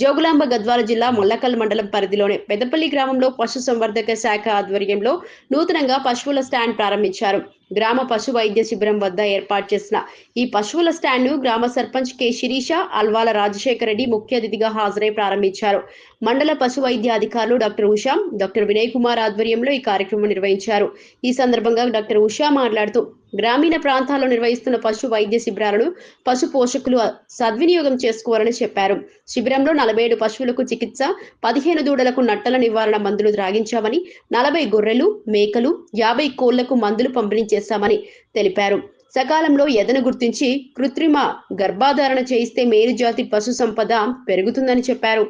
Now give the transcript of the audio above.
జోగులాంబ గద్వాల జిల్లా ముల్లకల్ మండలం పరిధిలోని పెద్దపల్లి గ్రామంలో పశుసంవర్ధక శాఖ ఆధ్వర్యంలో నూతనంగా పశువుల స్టాండ్ ప్రారంభించారు. గ్రామ పశు వైద్య శిబిరం వద్ద ఏర్పాటు చేసిన ఈ పశువుల స్టాండ్ ను గ్రామ సర్పంచ్ కె శిరీష, అల్వాల రాజశేఖర్ రెడ్డి ముఖ్య అతిథిగా హాజరై ప్రారంభించారు. మండల పశు వైద్య అధికారులు డాక్టర్ ఉషా, డాక్టర్ వినయ్ కుమార్ ఆధ్వర్యంలో ఈ కార్యక్రమం నిర్వహించారు. ఈ సందర్భంగా డాక్టర్ ఉషా మాట్లాడుతూ గ్రామీణ ప్రాంతాల్లో నిర్వహిస్తున్న పశు వైద్య శిబిరాలను పశు పోషకులు సద్వినియోగం చేసుకోవాలని చెప్పారు. శిబిరంలో 47 పశువులకు చికిత్స, 15 దూడలకు నట్టల నివారణ మందులు త్రాగించామని, 40 గొర్రెలు, మేకలు, 50 కోళ్లకు మందులు పంపిణీ చేశామని తెలిపారు. సకాలంలో ఎదను గుర్తించి కృత్రిమ గర్భాధారణ చేయిస్తే మేలుజాతి పశు సంపద పెరుగుతుందని చెప్పారు.